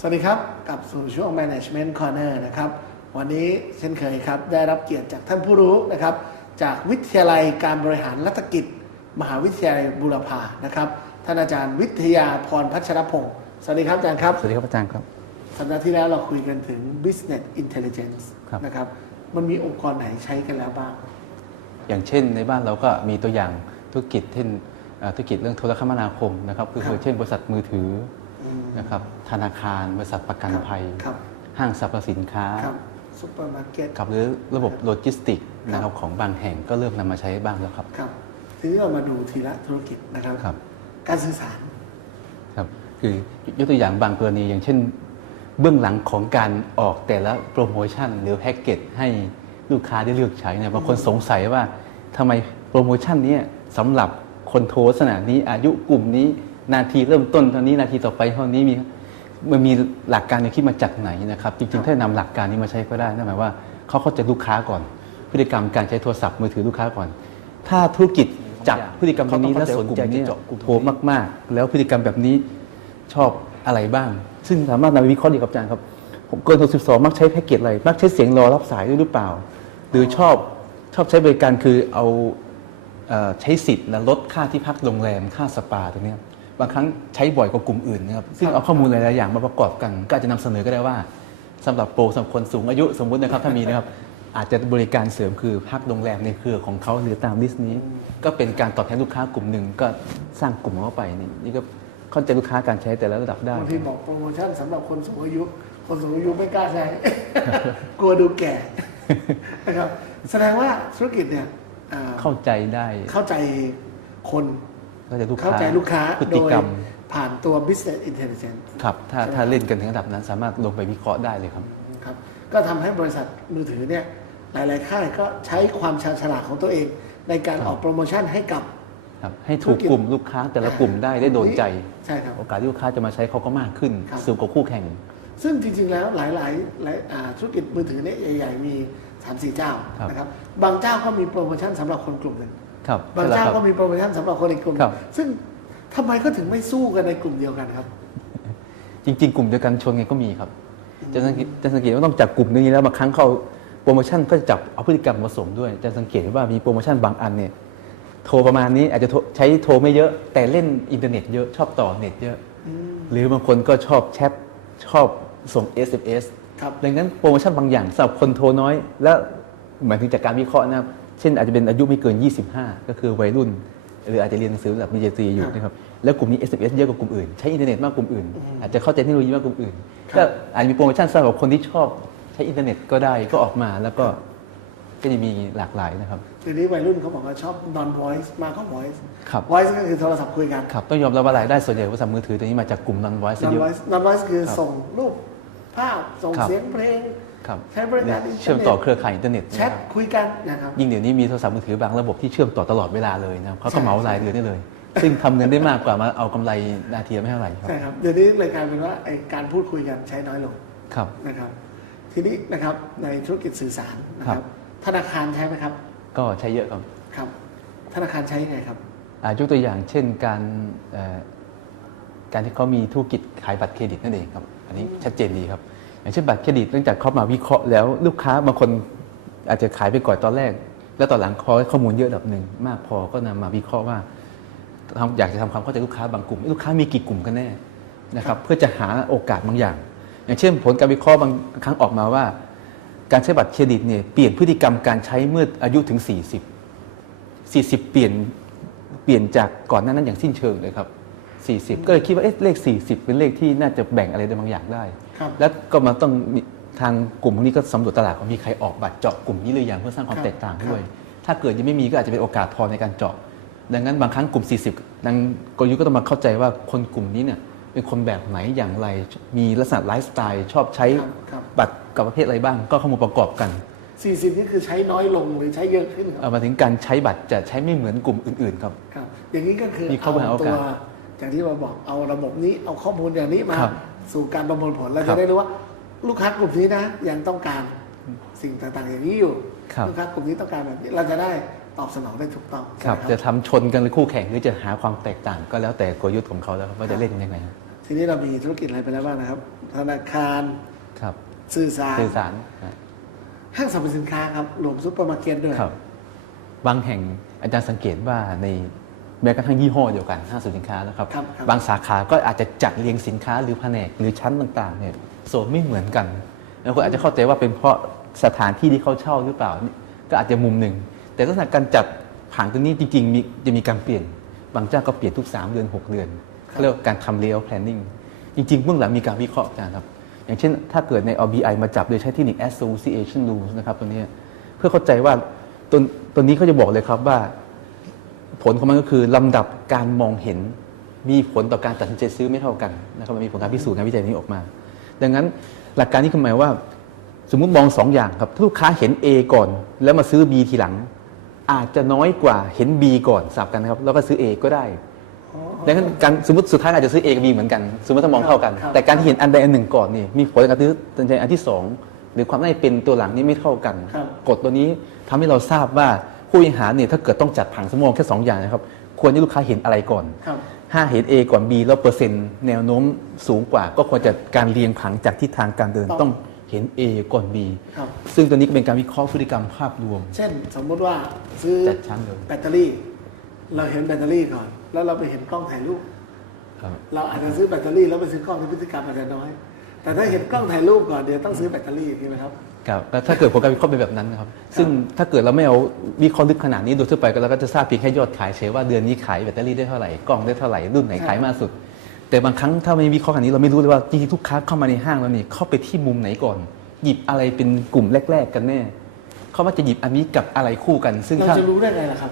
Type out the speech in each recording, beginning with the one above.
สวัสดีครับกลับสู่ช่วง Management Corner นะครับ วันนี้เช่นเคยครับ ได้รับเกียรติจากท่านผู้รู้นะครับ จากวิทยาลัยการบริหารรัฐกิจ มหาวิทยาลัยบูรพานะครับ ท่านอาจารย์วิทยาพรพัชรพงศ์สวัสดีครับอาจารย์ครับ สวัสดีครับอาจารย์ครับ สัปดาห์ที่แล้วเราคุยกันถึง business intelligence ครับนะครับ มันมีองค์กรไหนใช้กันแล้วบ้าง อย่างเช่นในบ้านเราก็มีตัวอย่างธุรกิจเช่นเอ่อธุรกิจเรื่องโทรคมนาคมนะครับคือครับเช่นบริษัทมือถืออืม นะครับธนาคารบริษัทประกันภัยครับห้างสรรพสินค้าครับซุปเปอร์มาร์เก็ตกับหรือระบบโลจิสติกส์นะคครัรับบของบางแห่งก็เริ่มนำมาใช้บ้างแล้วครับครับทีนี้เรามาดูทีละธุรกิจนะครับครับ การสื่อสารครับคือยกตัวอย่างบางกรณีอย่างเช่น เบื้องหลังของการออกแต่ละโปรโมชั่น หรือแพ็กเกจให้ลูกค้าได้เลือกใช้เนี่ยบางคนสงสัยว่าทำไมโปรโมชั่นเนี้สำหรับคนโทรลักษณะนี้อายุกลุ่มนี้ นาทีเริ่มต้นเท่านี้นาทีต่อไปเท่านี้มีมันมีหลักการในที่มาจากไหนนะครับ จริงๆ ถ้านำหลักการนี้มาใช้ก็ได้นั่นหมายว่าเขาเข้าใจลูกค้าก่อน พฤติกรรมการใช้โทรศัพท์มือถือลูกค้าก่อน ถ้าธุรกิจจับพฤติกรรมตรงนี้และสนใจที่โทรมาก ๆ แล้วพฤติกรรมแบบนี้ชอบอะไรบ้าง ซึ่งสามารถนำไปวิเคราะห์ดีกับอาจารย์ครับผมเกิน62มักใช้แพ็กเกจอะไรมักใช้เสียงรอรับสายด้วยหรือเปล่า หรือชอบชอบใช้บริการคือเอาเอ่อใช้สิทธิ์และลดค่าที่พักโรงแรมค่าสปาตรงเนี้ย บางครั้งใช้บ่อยกว่ากลุ่มอื่นนะครับซึ่งเอาข้อมูลหลายๆอย่างมาประกอบกัน ก็อาจจะนำเสนอก็ได้ว่าสำหรับโปรสำหรับคนสูงอายุสมมุตินะครับถ้ามีนะครับอาจจะบริการเสริมคือพักโรงแรมในเครือของเขาหรือตามลิสต์นี้ ก็เป็นการตอบแทนลูกค้ากลุ่มหนึ่งก็สร้างกลุ่มเข้าไปนี่นี่ก็เข้าใจลูกค้าการใช้แต่ละระดับได้บางทีบอกโปรโมชั่นสำหรับคนสูงอายุ คนสูงอายุไม่กล้าใช้กลัวดูแก่นะครับแสดงว่าธุรกิจเนี่ยอ่าเข้าใจได้เข้าใจคน เข้าใจลูกค้าเข้าใจลูกค้าพฤโดติยกรรมผ่านตัว business intelligence ครับถ้าใช่ไหมถ้าเล่นกันถึงระดับนั้น สามารถลงไปวิเคราะห์ได้เลยครับครับ ก็ทำให้บริษัทมือถือเนี่ยหลายๆค่ายก็ใช้ความชาญฉลาดของตัวเอง ในการครับออกโปรโมชั่นให้กับครับให้ถูกกลุ่มลูกค้าแต่ละกลุ่มได้ได้โดนใจใช่ครับโอกาสที่ลูกค้าจะมาใช้เขาก็มากขึ้นครับสูงกว่าคู่แข่ง ซึ่งจริง ๆ แล้วหลายๆหลายอ่าธุรกิจมือถือเนี่ยใหญ่ ๆ มีสามสี่เจ้าครับนะครับบางเจ้าก็มีโปรโมชั่นสำหรับคนกลุ่มหนึ่ง ครับบางใช่แล้วเจ้าครับก็มีโปรโมชั่นสำหรับคนอีกกลุ่มหครันึ่งบซึ่งทำไมก็ถึงไม่สู้กันในกลุ่มเดียวกันครับ จริง ๆ กลุ่มเดียวกันชนกันก็มีครับ จะสังเกตจะสังเกตว่าต้องจับกลุ่มนี้แล้วบางครั้งเขาโปรโมชั่นก็จะจับเอาพฤติกรรมผสมด้วย จะสังเกตว่ามีโปรโมชั่นบางอันเนี่ยโทรประมาณนี้อาจจะโทรใช้โทรไม่เยอะแต่เล่นอินเทอร์เน็ตเยอะชอบต่อเน็ตเยอะ หรือบางคนก็ชอบแชทชอบส่ง SMS ครับ ดังนั้นโปรโมชั่นบางอย่างสำหรับคนโทรน้อย แล้วหมายถึงจากการวิเคราะห์นะครับ เช่นอาจจะเป็นอายุไม่เกิน 25 ก็คือวัยรุ่น หรืออาจจะเรียนหนังสือระดับปริญญาตรีอยู่นะครับแล้วกลุ่มนี้ SMS เยอะกว่ากลุ่มอื่น ใช้อินเทอร์เน็ตมากกว่ากลุ่มอื่น อาจจะเข้าใจเทคโนโลยีมากกว่ากลุ่มอื่นครับก็อาจจะมีโปรโมชั่นสำหรับคนที่ชอบใช้อินเทอร์เน็ตก็ได้ก็ออกมาแล้วก็ก็จะมีหลากหลายนะครับเดี๋ยวนี้วัยรุ่นเขาบอกว่าชอบ non voice มากกว่า voice ครับ voice ก็คือโทรศัพท์คุยกันครับต้องยอมรับว่ารายได้ส่วนใหญ่ของโทรศัพท์มือถือตัวนี้มาจากกลุ่ม non voice non เยอะ voice non voice คือครับส่งรูปภาพส่งครับเสียงเพลง ครับใช้บริการอินเทอร์เน็ตเชื่อมต่อเครือข่ายอินเทอร์เน็ตแชนะทครับคุยกันนะครับยิ่งเดี๋ยวนี้มีโทรศัพท์มือถือบางระบบที่เชื่อมต่อตลอดเวลาเลยนะครับเขาใช่ก็เหมารายเดือนได้เลย ซึ่งทำเงินได้มากกว่ามาเอากำไรนาทีละไม่เท่าไหร่ครับใช่ครับเดี๋ยวนี้เลยกลายเป็นว่าไอ้การพูดคุยกันใช้น้อยลงครับนะครับทีนี้นะครับในธุรกิจสื่อสารนะคครัรับบธนาคารใช้ไหมครับ ก็ใช้เยอะครับครับธนาคารใช้ยังไงครับอ่ายกตัวอย่างเช่นการเอ่อการที่เขามีธุรกิจขายบัตรเครดิตนั่นเองครับ อันนี้ชัดเจนดีครับ อย่างเช่นบัตรเครดิตเนื่องจากเขามาวิเคราะห์แล้ว ลูกค้าบางคนอาจจะขายไปก่อนตอนแรก แล้วตอนหลังเขาให้ข้อมูลเยอะระดับหนึ่งมากพอก็นำมาวิเคราะห์ว่าอยากจะทำความเข้าใจลูกค้าบางกลุ่ม ลูกค้ามีกี่กลุ่มกันแน่นะครับเพื่อจะหาโอกาสบางอย่าง อย่างเช่น ผลการวิเคราะห์บางครั้งออกมาว่า การใช้บัตรเครดิตเนี่ยเปลี่ยนพฤติกรรมการใช้เมื่ออายุถึง 40 40 เปลี่ยนเปลี่ยนจากก่อนหน้านั้นอย่างสิ้นเชิงเลยครับ 40 ก็เลยคิดว่าเอ๊ะเลข 40 เป็นเลขที่น่าจะแบ่งอะไรได้บางอย่างได้ ครับแล้วก็มาต้องมีทางกลุ่มพวกนี้ก็สำรวจตลาดว่ามีใครออกบัตรเจาะกลุ่มนี้หรือยังเพื่อสร้างความครับแตกต่างด้วยครับถ้าเกิดยังไม่มีก็อาจจะเป็นโอกาสทองในการเจาะ ดังนั้นบางครั้งกลุ่ม 40 ดังกลยุทธ์ก็ต้องมาเข้าใจว่าคนกลุ่มนี้เนี่ยเป็นคนแบบไหนอย่างไร มีลักษณะไลฟ์สไตล์ชอบใช้ครับครับ บัตรกับประเภทอะไรบ้าง ก็เข้ามาประกอบกัน40 นี่คือใช้น้อยลงหรือใช้เยอะขึ้นครับ เอามาถึงการใช้บัตรจะใช้ไม่เหมือนกลุ่มอื่นๆครับ ครับ อย่างนี้ก็คือมีข้อมูลเอาโอตักาสว อย่างที่เราบอกเอาระบบนี้เอาข้อมูลอย่างนี้มาครับสู่การประมวลผลเราครัจะบได้รู้ว่าลูกค้ากลุ่มนี้นะ ยังต้องการสิ่งต่างๆอย่างนี้อยู่ครับลูกค้ากลุ่มนี้ต้องการแบบนี้เราจะได้ตอบสนองได้ถูกต้องครับใช่ไหมจะทำชนกันหรือคู่แข่งหรือจะหาความแตกต่างก็แล้วแต่กลยุทธ์ของเขาแล้วครับว่าจะเล่นยังไงครับททีนี้เรามีธุรกิจอะไรไปแล้วบ้างนะครับ ธนาคารครับสื่อสารสื่อสารนะห้างสรรพสินค้าครับรวมซุปเปอร์มาร์เก็ตด้วยครับ บางแห่งอาจารย์สังเกตว่าใน แม้กระทั่งยี่ห้อเดียวกันห้างสรรพสินค้านะครับครับครับบางสาขาก็อาจจะจัดเรียงสินค้าหรือแผนกหรือชั้นต่างๆเนี่ยโซนไม่เหมือนกันแล้วคนอาจจะเข้าใจว่าเป็นเพราะสถานที่ที่เขาเช่าหรือเปล่านี่ก็อาจจะมุมหนึ่ง แต่ลักษณะการจัดผังตัวนี้จริงๆมีจะมีการเปลี่ยนบางเจ้าก็เปลี่ยนทุก 3 เดือน 6 เดือนเขาเรียกว่าการทำ layout planning จริงๆเบื้องหลังมีการวิเคราะห์อาจารย์ครับ อย่างเช่น ถ้าเกิดใน RBI มาจับโดยใช้เทคนิค association rules นะครับตัวเนี้ยเพื่อเข้าใจว่าตัวตัวนี้เขาจะบอกเลยครับว่า ผลของมันก็คือลำดับการมองเห็น มีผลต่อการตัดสินใจซื้อไม่เท่ากันนะครับมันมีผลการพิสูจน์งานวิจัยนี้ออกมา ดังนั้นหลักการนี้คือหมายว่า สมมุติมองสองอย่างครับถ้าลูกค้าเห็น A ก่อน แล้วมาซื้อ B ทีหลัง อาจจะน้อยกว่าเห็น B ก่อนสับกันนะครับแล้วก็ซื้อ A ก็ได้อ๋อดังนั้นการสมมติสุดท้ายอาจจะซื้อ A กับ B เหมือนกัน สมมติถ้ามองเท่ากันครับแต่การที่เห็นอันใดอันหนึ่งก่อนนี่มีผลกับการซื้อตัดสินใจอันที่สองหรือความน่าจะเป็นตัวหลังนี่ไม่เท่ากันครับกฎตัวนี้ทำให้เราทราบว่า ผู้บริหารเนี่ยถ้าเกิดต้องจัดผังสมองแค่สองอย่างนะครับควรให้ลูกค้าเห็นอะไรก่อนครับถ้าเห็น A ก่อน B แล้วเปอร์เซ็นต์แนวโน้มสูงกว่า ก็ควรจะการเรียงผังจากทิศทางการเดินต้องต้องเห็น A ก่อน B ครับซึ่งตัวนี้ก็เป็นการวิเคราะห์พฤติกรรมภาพรวม เช่น สมมุติว่าซื้อจัดชั้นเลยแบตเตอรี่ เราเห็นแบตเตอรี่ก่อน แล้วเราไปเห็นกล้องถ่ายรูปครับเราอาจจะซื้อแบตเตอรี่แล้วไปซื้อกล้องที่พฤติกรรมอาจจะน้อย แต่ถ้าเห็นกล้องถ่ายรูปก่อนเดี๋ยวต้องซื้อแบตเตอรี่ใช่ไหมครับ ครับแล้วถ้าเกิดผลการวิเคราะห์เป็นแบบนั้นนะครับซึ่งถ้าเกิดเราไม่เอาวิเคราะห์ลึกขนาดนี้โดยทั่วไปก็เราก็จะทราบเพียงแค่ยอดขายเฉยว่าเดือนนี้ขายแบตเตอรี่ได้เท่าไหร่กล้องได้เท่าไหร่รุ่นไหนครับขายมากสุด แต่บางครั้งถ้าไม่วิเคราะห์ขนาดนี้เราไม่รู้เลยว่าจริงๆทุกค้าเข้ามาในห้างแล้วนี่เข้าไปที่มุมไหนก่อน หยิบอะไรเป็นกลุ่มแรก ๆ กันแน่เขามักจะหยิบอันนี้กับอะไรคู่กัน ซึ่งเราถ้า จะรู้ได้ไงล่ะครับ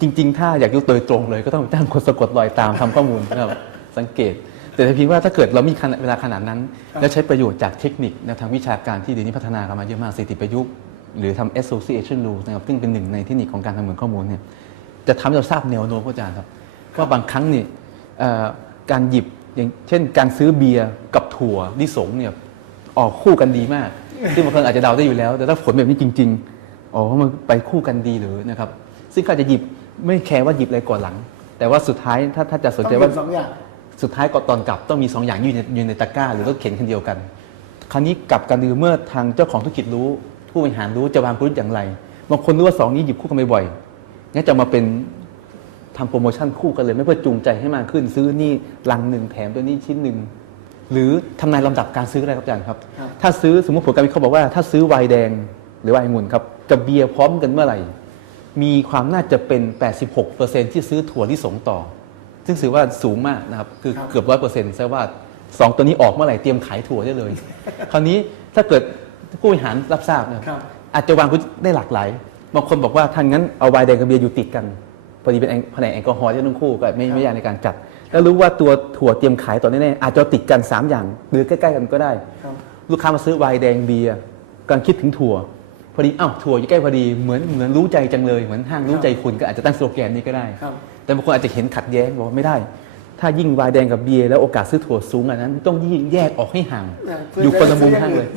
จริง ๆ ถ้าอยากรู้โดยตรงเลยก็ต้องจ้างคนสะกดรอยตามทำข้อมูลนะครับ สังเกต แต่เพียงว่าถ้าเกิดเรามีขนาดเวลาขนาดนั้นครับแล้วใช้ประโยชน์จากเทคนิคแนวทางวิชาการที่เดี๋ยวนี้พัฒนากันมาเยอะมากสถิติประยุกต์หรือทำ association rules นะครับซึ่งเป็นหนึ่งในเทคนิคของการทำเหมือนข้อมูลเนี่ยจะทำให้เราทราบแนวโน้มครับอาจารย์ครับว่าบางครั้งเนี่ยเอ่อการหยิบอย่างเช่น การซื้อเบียร์กับถั่วลิสงเนี่ยออกคู่กันดีมาก ซึ่งบางคนอาจจะเดาได้อยู่แล้ว แต่ถ้าผลแบบนี้จริง ๆ อ๋อ มันไปคู่กันดีหรือนะครับ ซึ่งเขาอาจจะหยิบไม่แคร์ว่าหยิบอะไรก่อนหลัง แต่ว่าสุดท้ายถ้าถ้าจะสนต้องใจเป็ว่าน สองอย่างสุดท้ายก็ตอนกลับต้องมีสองอย่างอยู่ในอยู่ในตะกร้า หรือรถเข็นคันเดียวกัน คราวนี้กลับกันคือเมื่อทางเจ้าของธุรกิจรู้ ผู้บริหารรู้จะวางกลยุทธ์อย่างไรบางคนรู้ว่าสองนี้หยิบคู่กันบ่อยๆงั้นจะมาเป็นทำโปรโมชั่นคู่กันเลย ไม่เพื่อจูงใจให้มากขึ้นซื้อนี่ลังหนึ่งแถมตัวนี้ชิ้นหนึ่งหรือทำนายลำดับการซื้อก็ได้ครับอาจารย์ครับครับ ถ้าซื้อสมมติผลการวิเคราะห์บอกว่า ถ้าซื้อไวน์แดงหรือไวน์องุ่นครับกับเบียร์พร้อมกันเมื่อไหร่ มีความน่าจะเป็น 86%ที่ซื้อถั่วที่สงต่อ ซึ่งถือว่าสูงมากนะครับคือครับเกือบร้อยเปอร์เซ็นต์แสดงว่า2ตัวนี้ออกเมื่อไหร่เตรียมขายถั่วได้เลย คราวนี้ถ้าเกิดผู้บริหารรับทราบนะครับครับ อาจจะวางกลยุทธ์ได้หลากหลาย บางคนบอกว่าทางนั้นเอาไวน์แดงกับเบียร์อยู่ติดกันพอดีเป็นแอลแผนกแอลกอฮอล์ที่ทั้งคู่ก็ไม่ไม่ยากในการจัด แล้วรู้ว่าตัวถั่วเตรียมขายต่อแน่ๆอาจจะติดกัน 3 อย่าง หรือใกล้ๆกันก็ได้ ครับ ลูกค้ามาซื้อไวน์แดงเบียร์กำลังคิดถึงถั่ว พอดีอ้าวถั่วอยู่ใกล้พอดีเหมือนเหมือนรู้ใจจังเลยเหมือนห้างรู้ใจคุณก็อาจจะตั้งสโลแกนนี้ก็ได้ ครับ แต่บางคนอาจจะเห็นขัดแย้งบอกว่าไม่ได้ ถ้ายิ่งไวน์แดงกับเบียร์แล้วโอกาสซื้อถั่วสูงอันนั้น ต้องยิ่งแยกออกให้ห่างเพื่ออยู่คนละมุมจะได้ห้างเลย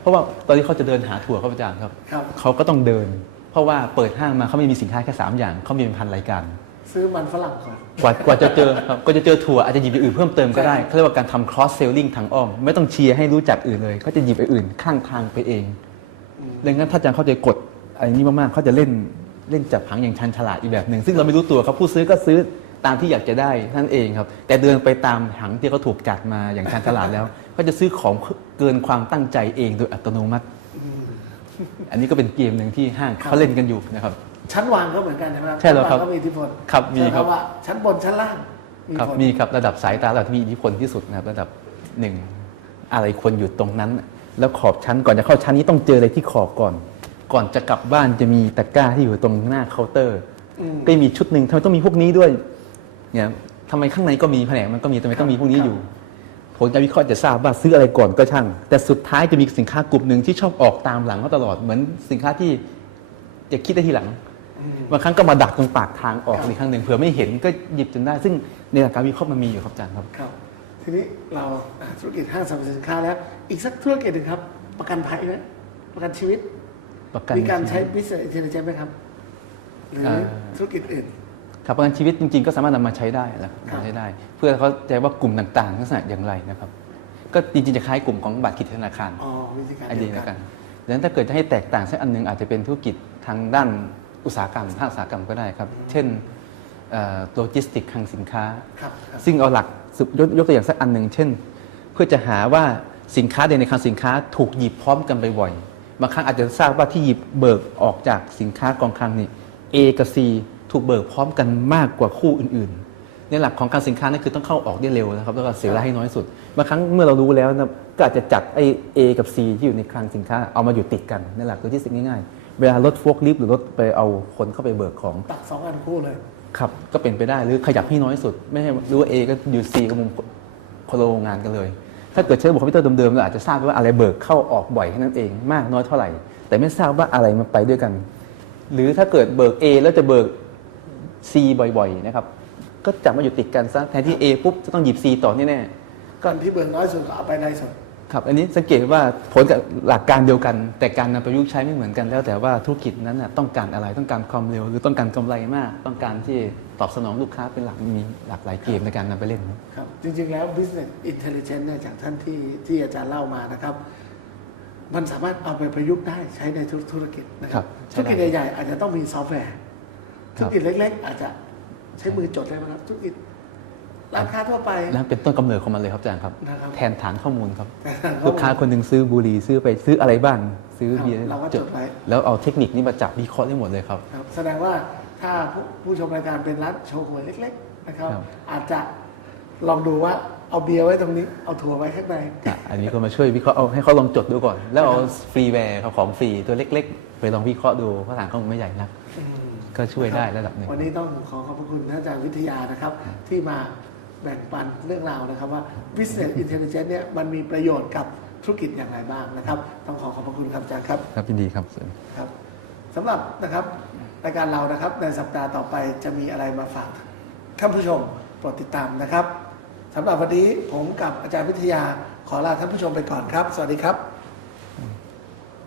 เพราะว่าตอนที่เขาจะเดินหาถั่วครับอาจารย์ครับครับ เขาก็ต้องเดิน เพราะว่าเปิดห้างมาเขาไม่มีสินค้าแค่สามอย่างเขามีเป็นพันรายการซื้อมันฝรั่งก่อนกว่ากว่าจะเจอครับก็จะเจอถั่วอาจจะหยิบอย่างอื่นเพิ่มเติมก็ได้เขาเรียกว่าการทำ cross selling ทางอ้อม ไม่ต้องเชียร์ให้รู้จักอื่นเลยเขาจะหยิบไอ้อื่นข้างทางไปเองอืมดังนั้นถ้าอาจารย์เข้าใจกฎอะไรนี้มากๆเขาจะเล่น เล่นจับผังอย่างชันฉลาดอีกแบบหนึ่งซึ่งเราไม่รู้ตัวครับผู้ซื้อก็ซื้อตามที่อยากจะได้นั่นเองครับ แต่เดินไปตามผังที่เขาถูกจัดมาอย่างชันฉลาดแล้ว ก็จะซื้อของเกินความตั้งใจเองโดยอัตโนมัติ อันนี้ก็เป็นเกมหนึ่งที่ห้างเขาเล่นกันอยู่นะครับ ชั้นวางก็เหมือนกันใช่ไหมใช่แล้วครับชั้นวางก็มีอิทธิพลครับมีครับใช่ไหว่าชั้นบนชั้นล่างมีครับผลมีครับระดับสายตาระดับที่มีอิทธิพลที่สุดนะครับระดับหนึ่งอะไรควรอยู่ตรงนั้น แล้วขอบชั้นก่อนจะเข้าชั้นนี้ต้องเจออะไรที่ขอบก่อน ก่อนจะกลับบ้านจะมีตะกร้าที่อยู่ตรงหน้าเคาน์เตอร์อืมก็มีชุดหนึ่งทำไมต้องมีพวกนี้ด้วยเนี่ยทำไมข้างในก็มีแผนกมันก็มีทำไมต้องมีพวกนี้ครับอยู่ผลการวิเคราะห์จะทราบว่าซื้ออะไรก่อนก็ช่าง แต่สุดท้ายจะมีสินค้ากลุ่มหนึ่งที่ชอบออกตามหลังเขาตลอดเหมือนสินค้าที่จะคิดได้ทีหลังอืมบางครั้งก็มาดักตรงปากทางออกครับอีกครั้งหนึ่งเผื่อไม่เห็นก็หยิบจนได้ ซึ่งในหลักการวิเคราะห์มันมีอยู่ครับอาจารย์ครับครับ ทีนี้เราอะธุรกิจห้างสรรพสินค้าแล้ว อีกสักธุรกิจหนึ่งครับ ประกันภัยไหมประกันชีวิต ประกันมีการใช้ชีวิตบิสเนสอินเทลเจนไหมครับหรือเอ่อธุรกิจอื่นครับประกันชีวิตจริงๆ ก็สามารถนำมาใช้ได้นะครับนำมาใช้ได้ เพื่อเขาใจว่ากลุ่มต่างๆลักษณะอย่างไรนะครับ ก็จริงๆจะคล้ายกลุ่มของบัตรเครดิตธนาคารอ๋อวิธีการอันเดีเดียยววกักันนดังนั้นถ้าเกิดจะให้แตกต่างสักอันหนึงอาจจะเป็นธุรกิจทางด้านอุตสาหกรรมภาคอุตสาหกรรมก็ได้ครับ เช่นโลจิสติกคลังสินค้าครับครับซึ่งเอาหลักสุดยกยกตัวอย่างสักอันหนึ่งเช่น เพื่อจะหาว่าสินค้าใดในคลังสินค้าถูกหยิบพร้อมกันบ่อยๆ บางครั้งอาจจะทราบว่าที่หยิบเบิกออกจากสินค้ากองคลังนี่ A กับ C ถูกเบิกพร้อมกันมากกว่าคู่อื่นๆ ในหลักของการสินค้านั่นคือต้องเข้าออกได้เร็วนะครับแล้วก็เสียเวลาให้น้อยสุด บางครั้งเมื่อเรารู้แล้วนะก็อาจจะจัดไอ้ A กับ C ที่อยู่ในคลังสินค้าเอามาอยู่ติดกันในหลักตัวที่สิ่งง่ายๆ เวลารถโฟล์คลิฟต์หรือรถไปเอาคนเข้าไปเบิกของตักสองอันคู่เลยครับก็เป็นไปได้หรือขยับให้น้อยสุด ไม่ใช่รู้ว่า A ก็อยู่ C ก็มุมคนละโรงงานกันเลย ถ้าเกิดใช้ระบบคอมพิวเตอร์เดิมๆเราอาจจะทราบว่าอะไรเบิกเข้าออกบ่อยแค่นั้นเองมากน้อยเท่าไหร่ แต่ไม่ทราบว่าอะไรมันไปด้วยกัน หรือถ้าเกิดเบิก A แล้วจะเบิก C บ่อยๆนะครับก็จับมาอยู่ติดกันซะแทนที่ A ปุ๊บจะต้องหยิบ C ต่อแน่ๆก่อนที่เบิกน้อยสุดก็เอาไปในสุดครับอันนี้สังเกตว่าผลกับหลักการเดียวกัน แต่การนำประยุกต์ใช้ไม่เหมือนกันแล้วแต่ว่าธุรกิจนั้นน่ะต้องการอะไรต้องการความเร็ว หรือต้องการกำไรมาก ต้องการที่ ตอบสนองลูกค้าเป็นหลักมีหลากหลายเกมในการนำไปเล่นครับจริงๆแล้ว business intelligence เนี่ยจากท่านที่ที่อาจารย์เล่ามานะครับ มันสามารถเอาไปประยุกต์ได้ใช้ในทุกธุรกิจนะคครัรับบใช่ธุรกิจได้ใหญ่ๆอาจจะต้องมีซอฟต์แวร์คธุรัรบกิจเล็ก ๆ อาจจะใช้มือจดได้ไหมครับธุรกิจร้านค้าทั่วไป นั่นเป็นต้นกำเนิดของมันเลยครับอาจารย์ครับ นะครับ แทนฐานข้อมูลครับข้อมูลลูกค้าคนหนึ่งซื้อบุหรี่ซื้อไปซื้ออะไรบ้าง ซื้อครับเบียร์เราก็จดไว้ แล้วเอาเทคนิคนี้มาจับวิเคราะห์ได้หมดเลยครับ ครับแสดงว่า ถ้าผู้ผู้ชมรายการเป็นร้านโชว์หวยเล็ก ๆ นะครับ ครับ อาจจะลองดูว่าเอาเบียร์ไว้ตรงนี้เอาถั่วไว้ข้างใน อะอันนี้ก็มาช่วยวิเคราะห์เอาให้เขาลองจดดูก่อน แล้วเอาฟรีแวร์ครับของฟรีตัวเล็กๆ ไปลองวิเคราะห์ดูเพราะฐานข้อมูลไม่ใหญ่นักอืมก็ช่วยได้ระดับหนึ่ง วันนี้ต้องขอขอบพระคุณท่านอาจารย์วิทยานะครับ ที่มาแบ่งปันเรื่องราวนะครับว่า business intelligence เนี่ยมันมีประโยชน์กับธุรกิจอย่างไรบ้างนะครับ ต้องขอขอบพระคุณครับอาจารย์ครับ ครับยินดีครับ ครับสำหรับนะครับ รายการเรานะครับ ในสัปดาห์ต่อไปจะมีอะไรมาฝากท่านผู้ชมโปรดติดตามนะครับสำหรับวันนี้ผมกับอาจารย์วิทยาขอลาท่านผู้ชมไปก่อนครับ สวัสดีครับ